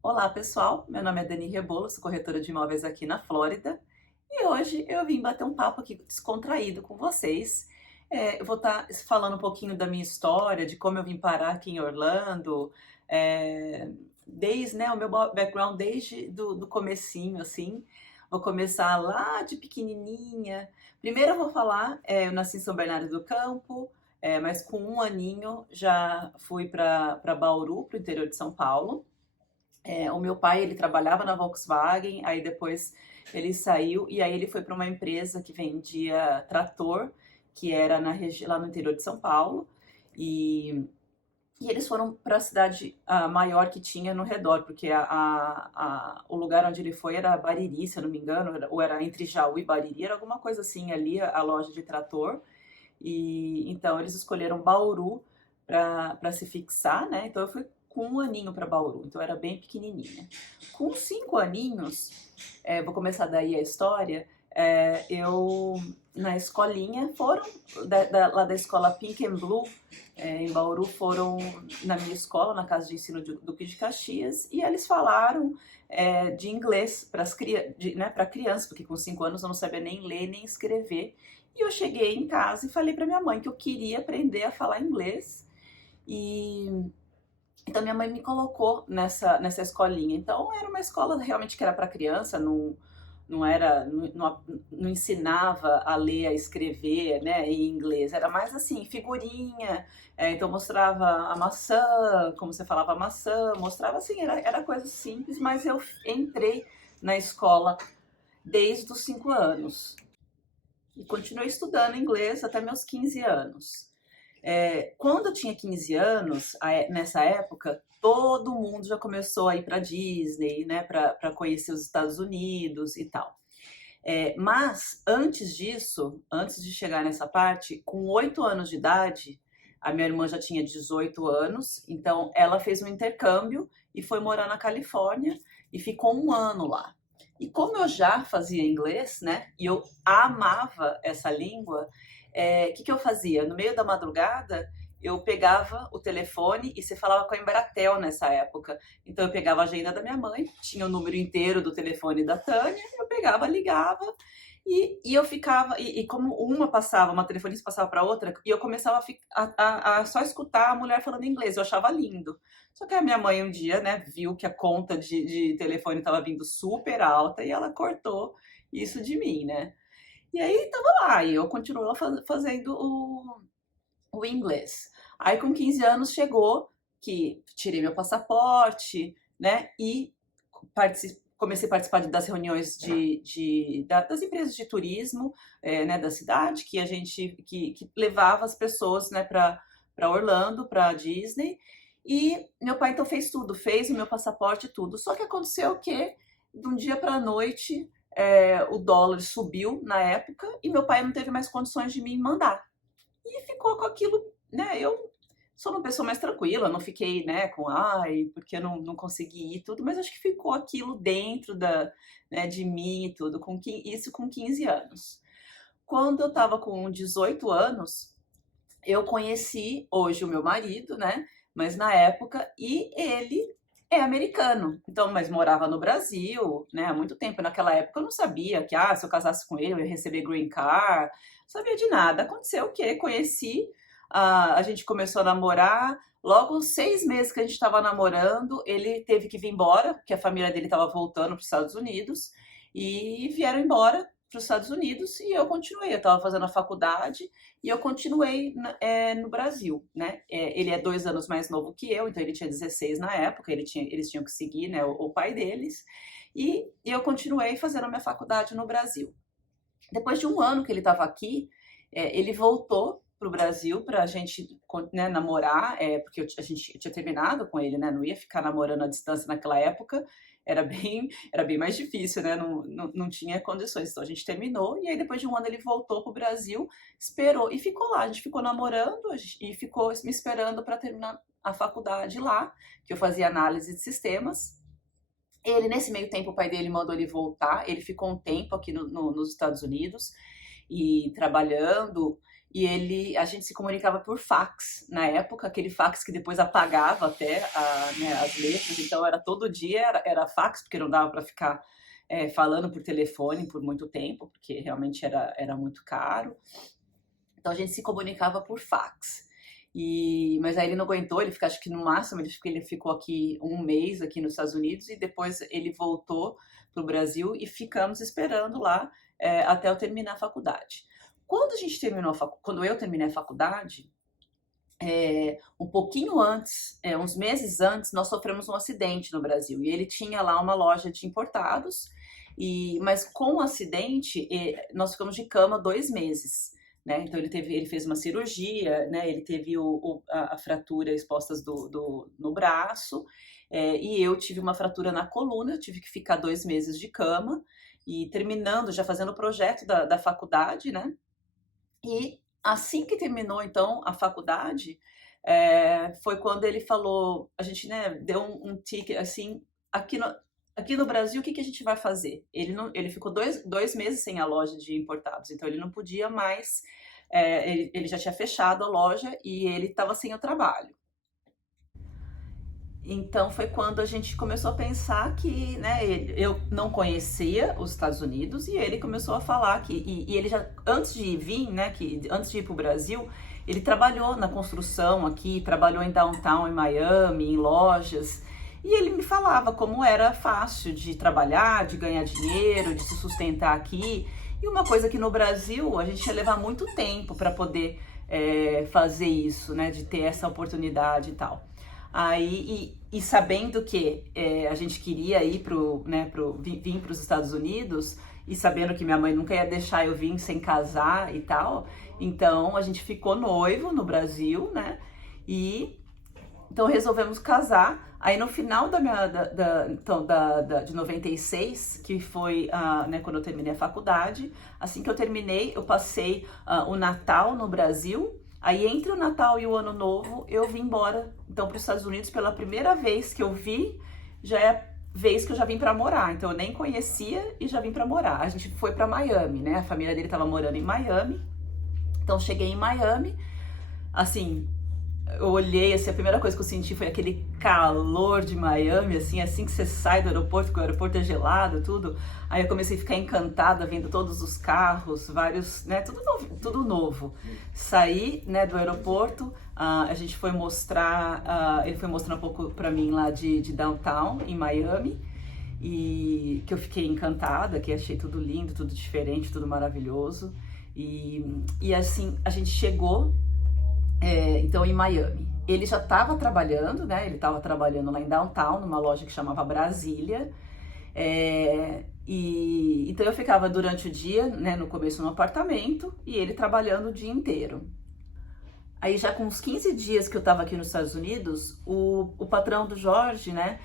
Olá, pessoal. Meu nome é Dani Rebolo, sou corretora de imóveis aqui na Flórida e hoje eu vim bater um papo aqui descontraído com vocês. Eu vou estar falando um pouquinho da minha história, de como eu vim parar aqui em Orlando, desde, né, o meu background desde do comecinho, assim. Vou começar lá de pequenininha. Primeiro eu vou falar, eu nasci em São Bernardo do Campo, mas com um aninho já fui para Bauru, para o interior de São Paulo. O meu pai, ele trabalhava na Volkswagen, aí depois ele saiu e aí ele foi para uma empresa que vendia trator, que era lá no interior de São Paulo, e, e eles foram para a cidade maior que tinha no redor, porque o lugar onde ele foi era Bariri, se eu não me engano, ou era entre Jaú e Bariri, era alguma coisa assim ali, a loja de trator, e então eles escolheram Bauru para se fixar, né? Então eu fui com um aninho para Bauru, então eu era bem pequenininha. Com 5 aninhos, vou começar daí a história. Eu na escolinha foram lá da escola Pink and Blue em Bauru, foram na minha escola, na casa de ensino de Duque de Caxias, e eles falaram de inglês para né, para crianças, porque com 5 anos eu não sabia nem ler nem escrever. E eu cheguei em casa e falei para minha mãe que eu queria aprender a falar inglês. E então minha mãe me colocou nessa escolinha. Então era uma escola realmente que era para criança, não era, não ensinava a ler, a escrever, né, em inglês. Era mais assim, figurinha. Então mostrava a maçã, como você falava maçã, mostrava assim, era coisa simples, mas eu entrei na escola desde os 5 anos e continuei estudando inglês até meus 15 anos. Quando eu tinha 15 anos, nessa época, todo mundo já começou a ir para Disney, né, para conhecer os Estados Unidos e tal. Mas antes disso, antes de chegar nessa parte, com 8 anos de idade, a minha irmã já tinha 18 anos, então ela fez um intercâmbio e foi morar na Califórnia e ficou um ano lá. E como eu já fazia inglês, né, e eu amava essa língua, que eu fazia? No meio da madrugada, eu pegava o telefone e você falava com a Embratel nessa época. Então eu pegava a agenda da minha mãe, tinha o número inteiro do telefone da Tânia, eu pegava, ligava e eu ficava, e como uma telefonista passava para outra, e eu começava a só escutar a mulher falando inglês, eu achava lindo. Só que a minha mãe um dia, né, viu que a conta de telefone estava vindo super alta e ela cortou isso de mim, né? E aí tava lá, e eu continuava fazendo o inglês. Aí com 15 anos chegou que tirei meu passaporte, né? E comecei a participar das reuniões das empresas de turismo, né, da cidade, que a gente que levava as pessoas, né, para Orlando, para Disney. E meu pai então fez tudo, fez o meu passaporte e tudo. Só que aconteceu que de um dia para a noite o dólar subiu na época e meu pai não teve mais condições de me mandar. E ficou com aquilo, né? Eu sou uma pessoa mais tranquila, não fiquei, né, com ai, porque eu não consegui ir e tudo, mas acho que ficou aquilo dentro né, de mim e tudo, isso com 15 anos. Quando eu tava com 18 anos, eu conheci hoje o meu marido, né? Mas na época, e ele é americano, então, mas morava no Brasil, né? Há muito tempo. Naquela época eu não sabia que, se eu casasse com ele, eu ia receber green card, não sabia de nada. Aconteceu o quê? Conheci, a gente começou a namorar. Logo 6 meses que a gente estava namorando, ele teve que vir embora, porque a família dele estava voltando para os Estados Unidos, e vieram embora para os Estados Unidos e eu continuei. Eu estava fazendo a faculdade e eu continuei no Brasil, né? Ele é 2 anos mais novo que eu, então ele tinha 16 na época, eles tinham que seguir, né, o pai deles. E eu continuei fazendo a minha faculdade no Brasil. Depois de um ano que ele estava aqui, ele voltou para o Brasil para a gente, né, namorar, porque eu tinha terminado com ele, né? Não ia ficar namorando à distância naquela época, era bem mais difícil, né? Não tinha condições. Então a gente terminou e aí depois de um ano ele voltou para o Brasil, esperou e ficou lá. A gente ficou namorando e ficou me esperando para terminar a faculdade lá, que eu fazia análise de sistemas. Ele, nesse meio tempo, o pai dele mandou ele voltar. Ele ficou um tempo aqui nos Estados Unidos e trabalhando. a gente se comunicava por fax, na época, aquele fax que depois apagava até né, as letras, então era todo dia, era fax, porque não dava para ficar falando por telefone por muito tempo, porque realmente era muito caro. Então a gente se comunicava por fax. Mas aí ele não aguentou, acho que no máximo ele ficou aqui um mês aqui nos Estados Unidos e depois ele voltou para o Brasil e ficamos esperando lá até eu terminar a faculdade. Quando eu terminei a faculdade, um pouquinho antes, uns meses antes, nós sofremos um acidente no Brasil e ele tinha lá uma loja de importados, mas com o acidente nós ficamos de cama 2 meses. Né? Então ele fez uma cirurgia, né? Ele teve a fratura expostas no braço, e eu tive uma fratura na coluna, eu tive que ficar 2 meses de cama, e terminando, já fazendo o projeto da faculdade, né? E assim que terminou, então, a faculdade, foi quando ele falou, a gente, né, deu um tique, assim, aqui no Brasil, o que a gente vai fazer? Ele ficou dois meses sem a loja de importados, então ele não podia mais, ele já tinha fechado a loja e ele estava sem o trabalho. Então foi quando a gente começou a pensar que, né, eu não conhecia os Estados Unidos e ele começou a falar e ele já, antes de vir, né, antes de ir para o Brasil, ele trabalhou na construção aqui, trabalhou em downtown, em Miami, em lojas, e ele me falava como era fácil de trabalhar, de ganhar dinheiro, de se sustentar aqui. E uma coisa que no Brasil a gente ia levar muito tempo para poder fazer isso, né, de ter essa oportunidade e tal. Aí, sabendo que a gente queria ir vir para os Estados Unidos, e sabendo que minha mãe nunca ia deixar eu vir sem casar e tal, então a gente ficou noivo no Brasil, né? E então resolvemos casar. Aí no final de 96, que foi né, quando eu terminei a faculdade, assim que eu terminei, eu passei o Natal no Brasil. Aí entre o Natal e o Ano Novo, eu vim embora, então, para os Estados Unidos pela primeira vez que eu vi, já é a vez que eu já vim para morar. Então eu nem conhecia e já vim para morar. A gente foi para Miami, né? A família dele estava morando em Miami. Então cheguei em Miami, assim, eu olhei, assim, a primeira coisa que eu senti foi aquele calor de Miami, assim que você sai do aeroporto, porque o aeroporto é gelado, tudo. Aí eu comecei a ficar encantada vendo todos os carros, vários, né, tudo novo. Saí, né, do aeroporto, a gente foi mostrar, ele foi mostrar um pouco pra mim lá de downtown, em Miami, e que eu fiquei encantada, que achei tudo lindo, tudo diferente, tudo maravilhoso. E assim, a gente chegou, então, em Miami. Ele já estava trabalhando, né? Ele estava trabalhando lá em downtown, numa loja que chamava Brasília. Então eu ficava durante o dia, né, no começo no apartamento, e ele trabalhando o dia inteiro. Aí já com uns 15 dias que eu estava aqui nos Estados Unidos, o patrão do Jorge, né,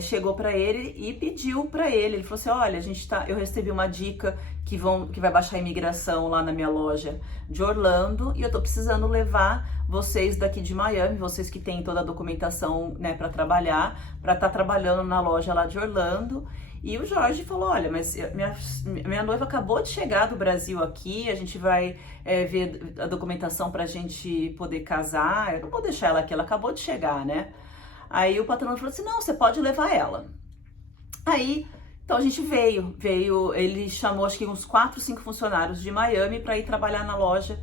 chegou para ele e pediu para ele falou assim, olha, eu recebi uma dica que vai baixar a imigração lá na minha loja de Orlando e eu tô precisando levar vocês daqui de Miami, vocês que têm toda a documentação, né, para trabalhar, para estar trabalhando na loja lá de Orlando. E o Jorge falou, olha, mas minha noiva acabou de chegar do Brasil aqui, a gente vai ver a documentação pra gente poder casar, eu não vou deixar ela aqui, ela acabou de chegar, né? Aí o patrão falou assim, não, você pode levar ela. Aí, então a gente veio, ele chamou acho que uns 4, 5 funcionários de Miami para ir trabalhar na loja,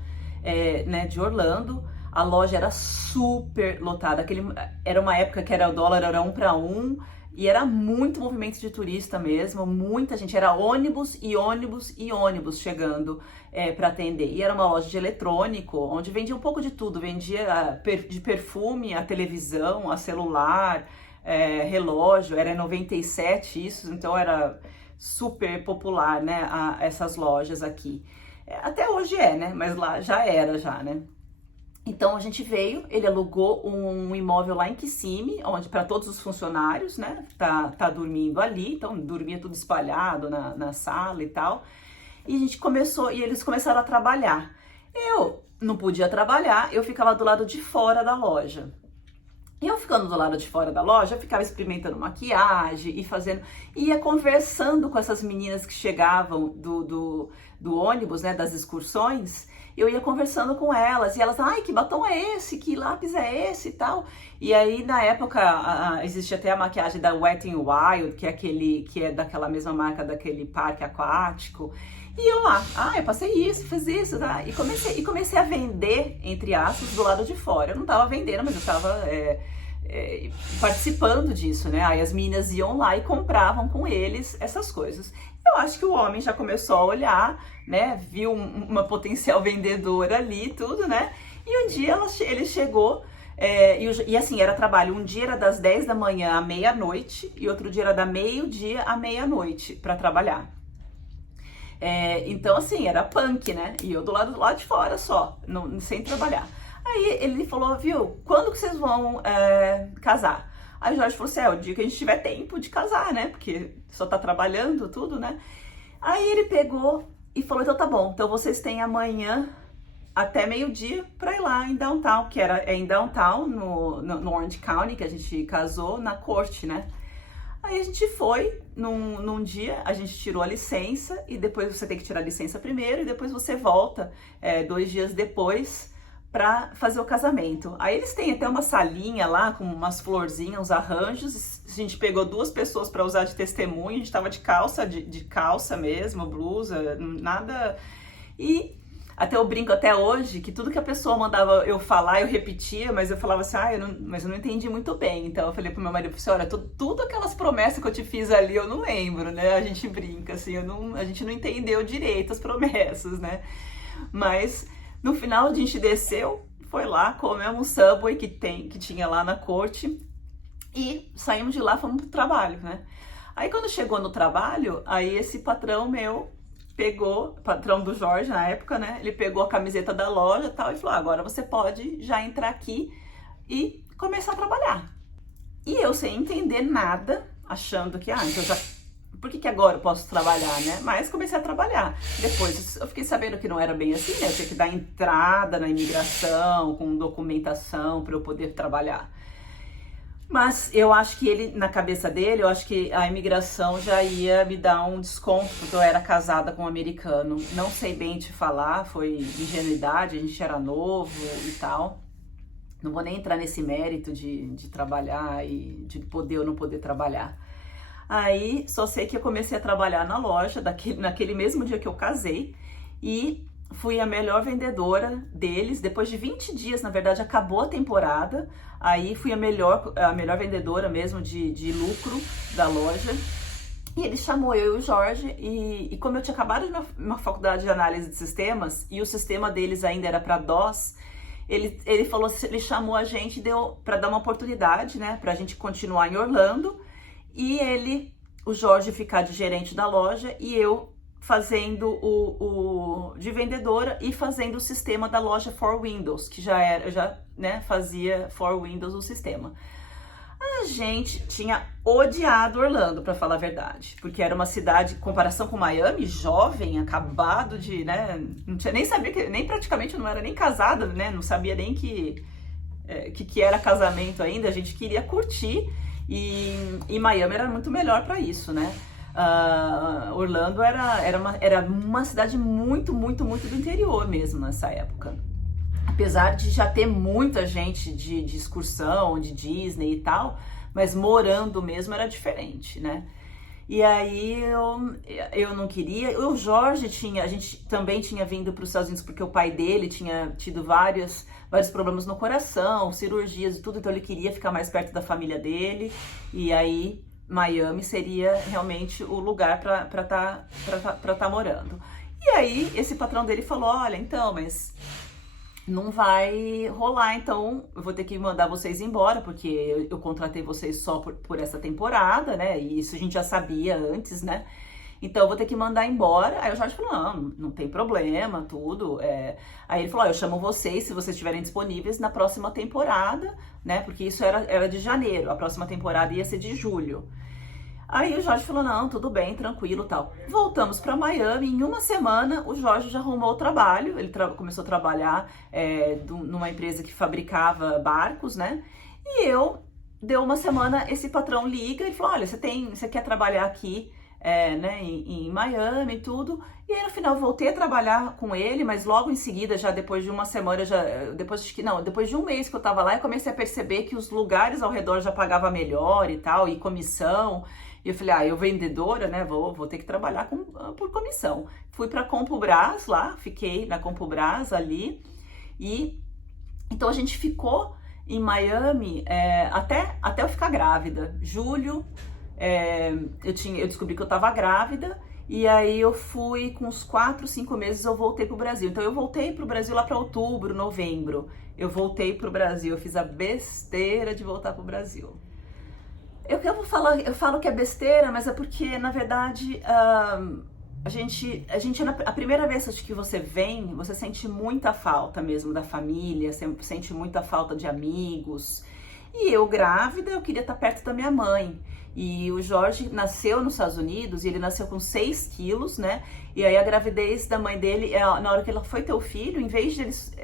né, de Orlando. A loja era super lotada, era uma época que o dólar era 1 para 1, e era muito movimento de turista mesmo, muita gente, era ônibus e ônibus e ônibus chegando para atender. E era uma loja de eletrônico, onde vendia um pouco de tudo, vendia de perfume, a televisão, a celular, relógio, era em 97 isso, então era super popular, né, essas lojas aqui. Até hoje né, mas lá já era, né. Então a gente veio, ele alugou um imóvel lá em Kissimmee, onde para todos os funcionários, né, tá dormindo ali, então dormia tudo espalhado na sala e tal. E eles começaram a trabalhar. Eu não podia trabalhar, eu ficava do lado de fora da loja. E eu ficando do lado de fora da loja, eu ficava experimentando maquiagem e fazendo, ia conversando com essas meninas que chegavam do ônibus, né, das excursões. Eu ia conversando com elas e elas, ai, que batom é esse? Que lápis é esse e tal? E aí, na época, existe até a maquiagem da Wet n Wild, que é que é daquela mesma marca daquele parque aquático. E eu lá, eu passei isso, fiz isso, tá? E comecei a vender, entre aspas, do lado de fora. Eu não tava vendendo, mas eu tava participando disso, né? Aí as meninas iam lá e compravam com eles essas coisas. Eu acho que o homem já começou a olhar, né? Viu uma potencial vendedora ali e tudo, né? E um dia ele chegou, e assim, era trabalho. Um dia era das 10 da manhã à meia-noite e outro dia era da meio-dia à meia-noite para trabalhar. Então, assim, era punk, né? E eu do lado de fora só, sem trabalhar. Aí ele falou, viu, quando que vocês vão casar? Aí o Jorge falou assim, o dia que a gente tiver tempo de casar, né? Porque só tá trabalhando tudo, né? Aí ele pegou e falou, então tá bom, então vocês têm amanhã até meio-dia pra ir lá em Downtown, que é em Downtown, no Orange County, que a gente casou, na corte, né? Aí a gente foi, num dia, a gente tirou a licença, e depois você tem que tirar a licença primeiro, e depois você volta 2 dias depois pra fazer o casamento. Aí eles têm até uma salinha lá, com umas florzinhas, uns arranjos. A gente pegou 2 pessoas pra usar de testemunha, a gente tava de calça, de calça mesmo, blusa, nada. E até eu brinco até hoje que tudo que a pessoa mandava eu falar, eu repetia, mas eu falava assim, mas eu não entendi muito bem. Então eu falei pro meu marido, olha, tudo aquelas promessas que eu te fiz ali, eu não lembro, né? A gente brinca, assim, a gente não entendeu direito as promessas, né? Mas no final a gente desceu, foi lá, comemos um Subway que tinha lá na corte e saímos de lá, fomos pro trabalho, né? Aí quando chegou no trabalho, aí esse patrão meu pegou, patrão do Jorge na época, né? Ele pegou a camiseta da loja e tal e falou, agora você pode já entrar aqui e começar a trabalhar. E eu sem entender nada, achando que, então já, por que agora eu posso trabalhar, né? Mas comecei a trabalhar. Depois eu fiquei sabendo que não era bem assim, né? Eu tinha que dar entrada na imigração, com documentação para eu poder trabalhar. Mas eu acho que ele, na cabeça dele, eu acho que a imigração já ia me dar um desconto, porque eu era casada com um americano. Não sei bem te falar, foi ingenuidade, a gente era novo e tal. Não vou nem entrar nesse mérito de trabalhar e de poder ou não poder trabalhar. Aí só sei que eu comecei a trabalhar na loja naquele mesmo dia que eu casei e fui a melhor vendedora deles. Depois de 20 dias, na verdade, acabou a temporada. Aí fui a melhor vendedora mesmo de lucro da loja. E ele chamou eu e o Jorge, e como eu tinha acabado de uma faculdade de análise de sistemas, e o sistema deles ainda era para DOS, ele falou, ele chamou a gente para dar uma oportunidade, né, pra gente continuar em Orlando, e o Jorge ficar de gerente da loja, e eu fazendo de vendedora e fazendo o sistema da loja For Windows, que né, fazia For Windows o sistema. A gente tinha odiado Orlando, para falar a verdade, porque era uma cidade, em comparação com Miami, jovem, acabado de, né, não tinha nem sabia nem praticamente não era nem casada, né, não sabia nem que era casamento ainda. A gente queria curtir e Miami era muito melhor para isso, né? Orlando era uma cidade muito, muito, muito do interior mesmo nessa época. Apesar de já ter muita gente de excursão, de Disney e tal, mas morando mesmo era diferente, né? E aí eu não queria. O Jorge a gente também tinha vindo para os Estados Unidos porque o pai dele tinha tido vários problemas no coração, cirurgias e tudo, então ele queria ficar mais perto da família dele. E aí Miami seria realmente o lugar para tá morando. E aí esse patrão dele falou, olha, então, mas não vai rolar, então eu vou ter que mandar vocês embora, porque eu contratei vocês só por essa temporada, né? E isso a gente já sabia antes, né? Então eu vou ter que mandar embora. Aí o Jorge falou, não tem problema, tudo. Aí ele falou, eu chamo vocês, se vocês estiverem disponíveis na próxima temporada, né? Porque isso era de janeiro, a próxima temporada ia ser de julho. Aí o Jorge falou, não, tudo bem, tranquilo, tal. Voltamos para Miami, em uma semana o Jorge já arrumou o trabalho, ele começou a trabalhar numa empresa que fabricava barcos, né? E eu, deu uma semana, esse patrão liga e falou, olha, você quer trabalhar aqui, né, em Miami e tudo. E aí no final eu voltei a trabalhar com ele, mas logo em seguida, já depois de uma semana, depois de um mês que eu tava lá, eu comecei a perceber que os lugares ao redor já pagavam melhor e tal, e comissão. E eu falei, eu vendedora, né, vou ter que trabalhar por comissão. Fui pra CompuBras lá, fiquei na CompuBras ali, e então a gente ficou em Miami até eu ficar grávida. Julho, eu descobri que eu tava grávida, e aí eu fui com uns 4, 5 meses eu voltei pro Brasil. Então eu voltei pro Brasil lá para outubro, novembro. Eu voltei pro Brasil, eu fiz a besteira de voltar pro Brasil. Eu falo que é besteira, mas é porque, na verdade, a primeira vez acho que você vem, você sente muita falta mesmo da família, sente muita falta de amigos. E eu grávida, eu queria estar perto da minha mãe. E o Jorge nasceu nos Estados Unidos, e ele nasceu com 6 quilos, né? E aí a gravidez da mãe dele, na hora que ela foi ter o filho, em vez de eles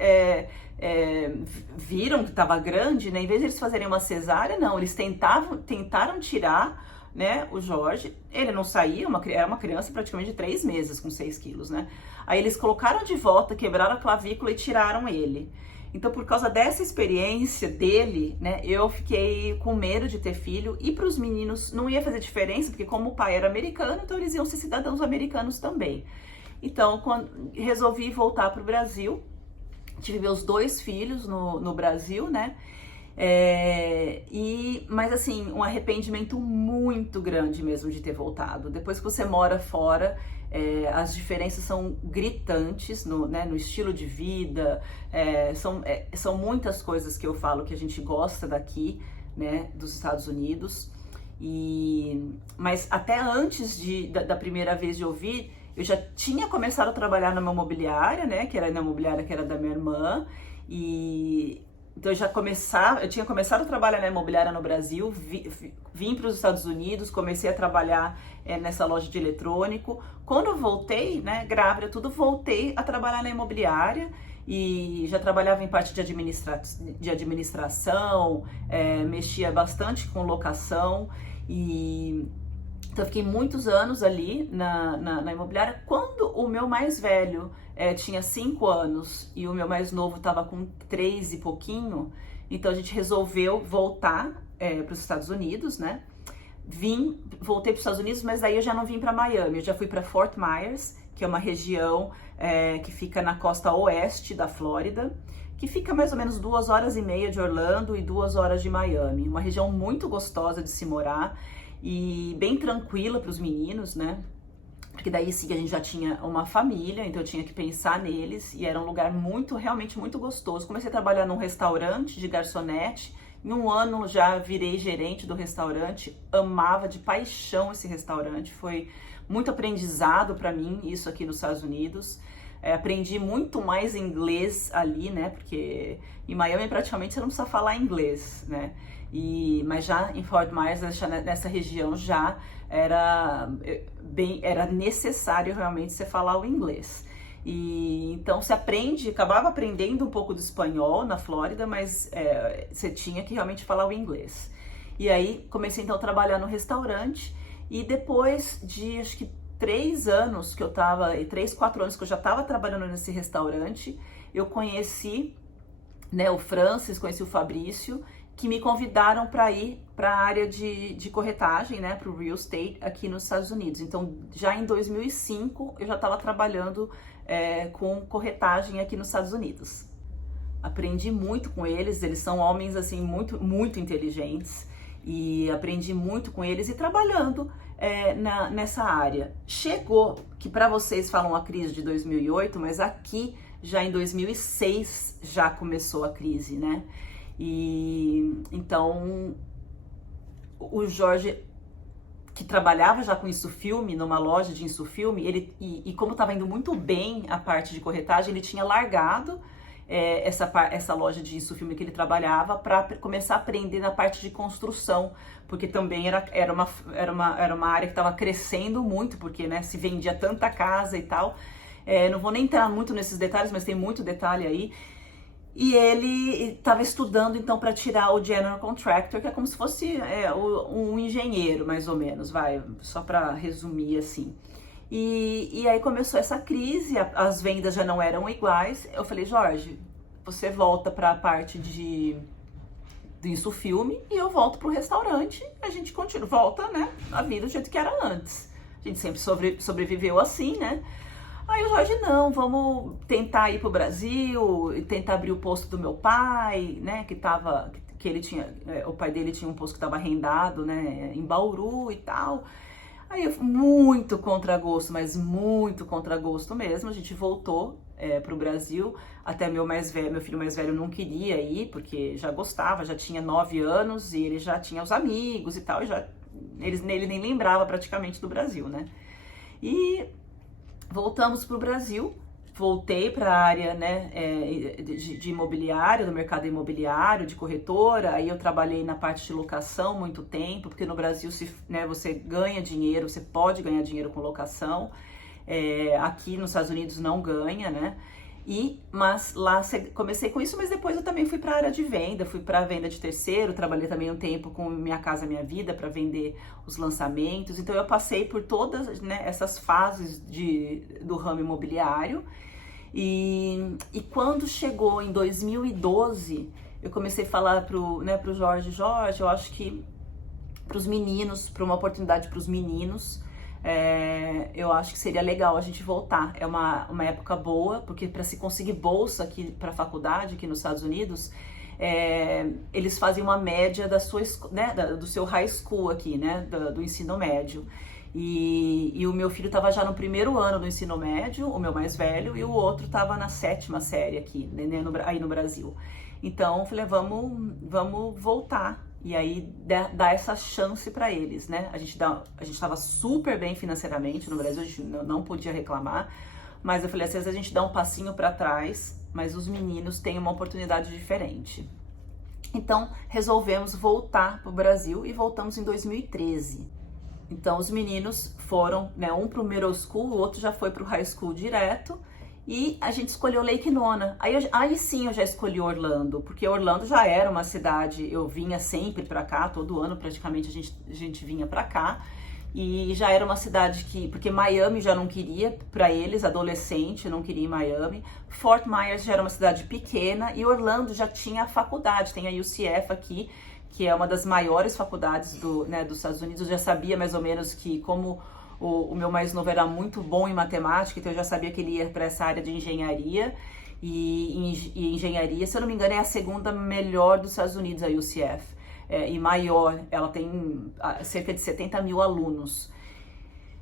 viram que estava grande, né? Em vez de eles fazerem uma cesárea, não, eles tentaram tirar, né, o Jorge. Ele não saía, era uma criança praticamente de 3 meses com 6 quilos, né? Aí eles colocaram de volta, quebraram a clavícula e tiraram ele. Então, por causa dessa experiência dele, né, eu fiquei com medo de ter filho. E para os meninos não ia fazer diferença, porque como o pai era americano, então eles iam ser cidadãos americanos também. Então, quando resolvi voltar para o Brasil, tive meus 2 filhos no Brasil, né? Mas assim, um arrependimento muito grande mesmo de ter voltado. Depois que você mora fora, as diferenças são gritantes no estilo de vida, são muitas coisas que eu falo que a gente gosta daqui, né, dos Estados Unidos. Mas até antes da primeira vez de ouvir, eu já tinha começado a trabalhar numa imobiliária, né, que era na imobiliária que era da minha irmã, então eu tinha começado a trabalhar na imobiliária no Brasil, vim para os Estados Unidos, comecei a trabalhar nessa loja de eletrônico. Quando eu voltei, né, grávida, voltei a trabalhar na imobiliária e já trabalhava em parte de administração, mexia bastante com locação então eu fiquei muitos anos ali na imobiliária. Quando o meu mais velho tinha 5 anos e o meu mais novo estava com 3 e pouquinho, então a gente resolveu voltar para os Estados Unidos, né? Voltei para os Estados Unidos, mas daí eu já não vim para Miami, eu já fui para Fort Myers, que é uma região que fica na costa oeste da Flórida, que fica mais ou menos 2 horas e meia de Orlando e 2 horas de Miami. Uma região muito gostosa de se morar e bem tranquila para os meninos, né? Porque daí sim a gente já tinha uma família, então eu tinha que pensar neles, e era um lugar realmente muito gostoso. Comecei a trabalhar num restaurante de garçonete, em um ano já virei gerente do restaurante, amava de paixão esse restaurante, foi muito aprendizado para mim isso aqui nos Estados Unidos. Aprendi muito mais inglês ali, né? Porque em Miami praticamente você não precisa falar inglês, né? Mas já em Fort Myers, nessa região, já era necessário realmente você falar o inglês. Então você acabava aprendendo um pouco do espanhol na Flórida, mas você tinha que realmente falar o inglês. E aí comecei então a trabalhar no restaurante, e depois de acho que 3 anos que eu tava, 3, 4 anos que eu já estava trabalhando nesse restaurante, eu conheci, né, o Francis, conheci o Fabrício, que me convidaram para ir para a área de corretagem, né, para o real estate aqui nos Estados Unidos. Então, já em 2005, eu já estava trabalhando com corretagem aqui nos Estados Unidos. Aprendi muito com eles são homens, assim, muito, muito inteligentes, e aprendi muito com eles e trabalhando nessa área. Chegou que para vocês falam a crise de 2008, mas aqui já em 2006 já começou a crise, né? Então o Jorge, que trabalhava já com insufilme, numa loja de insufilme, e como estava indo muito bem a parte de corretagem, ele tinha largado essa loja de insufilme que ele trabalhava para começar a aprender na parte de construção, porque também era uma área que estava crescendo muito, porque, né, se vendia tanta casa e tal. Não vou nem entrar muito nesses detalhes, mas tem muito detalhe aí. E ele estava estudando então para tirar o General Contractor, que é como se fosse um engenheiro, mais ou menos, vai, só para resumir assim. E aí começou essa crise, as vendas já não eram iguais. Eu falei, Jorge, você volta para a parte de disso filme e eu volto pro restaurante, a gente continua, volta, né, a vida do jeito que era antes. A gente sempre sobreviveu assim, né? Aí o Jorge, não, vamos tentar ir pro Brasil e tentar abrir o posto do meu pai, né, que ele tinha, o pai dele tinha um posto que estava arrendado, né, em Bauru e tal. Aí eu muito contra gosto, mas muito contra gosto mesmo, a gente voltou pro Brasil. Até meu filho mais velho não queria ir, porque já gostava, já tinha 9 anos e ele já tinha os amigos e tal, ele nem lembrava praticamente do Brasil, né? E voltamos pro Brasil, voltei para a área, né, de imobiliário, do mercado imobiliário, de corretora. Aí eu trabalhei na parte de locação muito tempo, porque no Brasil você ganha dinheiro, você pode ganhar dinheiro com locação. Aqui nos Estados Unidos não ganha, né? Mas lá comecei com isso, mas depois eu também fui para a área de venda, fui para a venda de terceiro, trabalhei também um tempo com Minha Casa Minha Vida para vender os lançamentos. Então eu passei por todas, né, essas fases do ramo imobiliário. E quando chegou em 2012, eu comecei a falar pro Jorge, eu acho que para os meninos, para uma oportunidade para os meninos, eu acho que seria legal a gente voltar. É uma época boa, porque para se conseguir bolsa aqui para faculdade, aqui nos Estados Unidos, eles fazem uma média do seu high school aqui, né, do ensino médio. E o meu filho estava já no primeiro ano do ensino médio, o meu mais velho, e o outro estava na 7ª série aqui, né, aí no Brasil. Então eu falei, vamos voltar. E aí dar essa chance para eles, né? A gente estava super bem financeiramente no Brasil, a gente não podia reclamar, mas eu falei, às vezes a gente dá um passinho para trás, mas os meninos têm uma oportunidade diferente. Então resolvemos voltar para o Brasil e voltamos em 2013. Então os meninos foram, né, um para o middle school, o outro já foi para o high school direto. E a gente escolheu Lake Nona. Aí sim eu já escolhi Orlando, porque Orlando já era uma cidade, eu vinha sempre pra cá, todo ano praticamente a gente vinha pra cá. E já era uma cidade porque Miami já não queria, pra eles, adolescente, não queria ir em Miami. Fort Myers já era uma cidade pequena e Orlando já tinha a faculdade, tem a UCF aqui, que é uma das maiores faculdades dos Estados Unidos. Eu já sabia mais ou menos que como o meu mais novo era muito bom em matemática, então eu já sabia que ele ia para essa área de engenharia. E engenharia, se eu não me engano, é a segunda melhor dos Estados Unidos, a UCF. E maior, ela tem cerca de 70 mil alunos.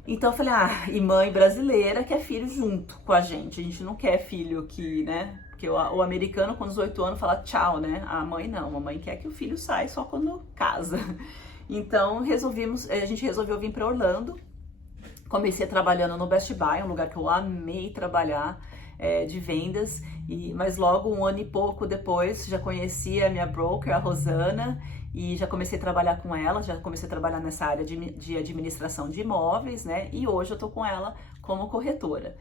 Então eu falei, e mãe brasileira quer filho junto com a gente não quer filho aqui, né? Porque o americano com 18 anos fala tchau, né? A mãe não, a mãe quer que o filho saia só quando casa. Então a gente resolveu vir para Orlando. Comecei trabalhando no Best Buy, um lugar que eu amei trabalhar, de vendas, mas logo 1 ano e pouco depois já conheci a minha broker, a Rosana, e já comecei a trabalhar com ela, já comecei a trabalhar nessa área de administração de imóveis, né? E hoje eu tô com ela como corretora.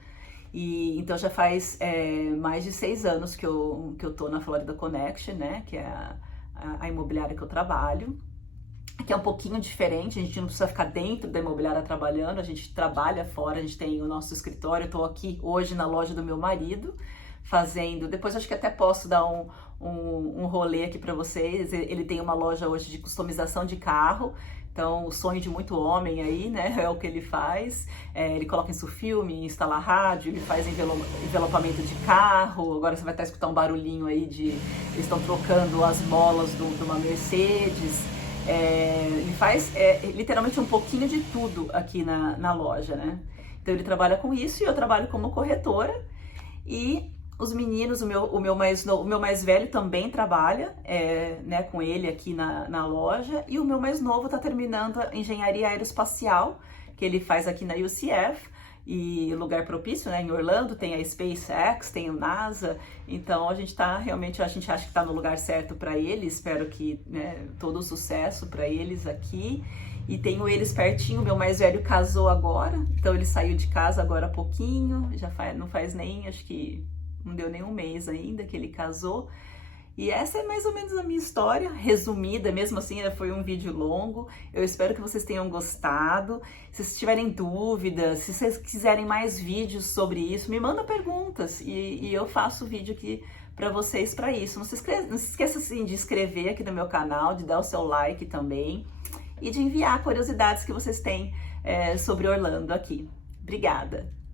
Então já faz mais de 6 anos que eu tô na Florida Connection, né? Que é a imobiliária que eu trabalho. Que é um pouquinho diferente, a gente não precisa ficar dentro da imobiliária trabalhando, a gente trabalha fora, a gente tem o nosso escritório. Eu tô aqui hoje na loja do meu marido, fazendo, depois acho que até posso dar um rolê aqui para vocês. Ele tem uma loja hoje de customização de carro, então o sonho de muito homem aí, né, é o que ele faz. Ele coloca isso filme, instala rádio, ele faz envelopamento de carro. Agora você vai estar escutando um barulhinho aí eles estão trocando as molas de uma Mercedes. Ele faz literalmente um pouquinho de tudo aqui na loja, né? Então ele trabalha com isso e eu trabalho como corretora. E os meninos, o meu mais velho também trabalha, né, com ele aqui na loja. E o meu mais novo está terminando a engenharia aeroespacial, que ele faz aqui na UCF. E lugar propício, né? Em Orlando tem a SpaceX, tem o NASA. Então a gente acha que está no lugar certo para ele. Espero que, né, todo o sucesso para eles aqui. E tenho eles pertinho. Meu mais velho casou agora, então ele saiu de casa agora há pouquinho, não faz nem, acho que não deu nem um mês ainda que ele casou. E essa é mais ou menos a minha história, resumida, mesmo assim foi um vídeo longo. Eu espero que vocês tenham gostado. Se vocês tiverem dúvidas, se vocês quiserem mais vídeos sobre isso, me manda perguntas e eu faço vídeo aqui para vocês para isso. Não se esqueça assim, de inscrever aqui no meu canal, de dar o seu like também e de enviar curiosidades que vocês têm sobre Orlando aqui. Obrigada!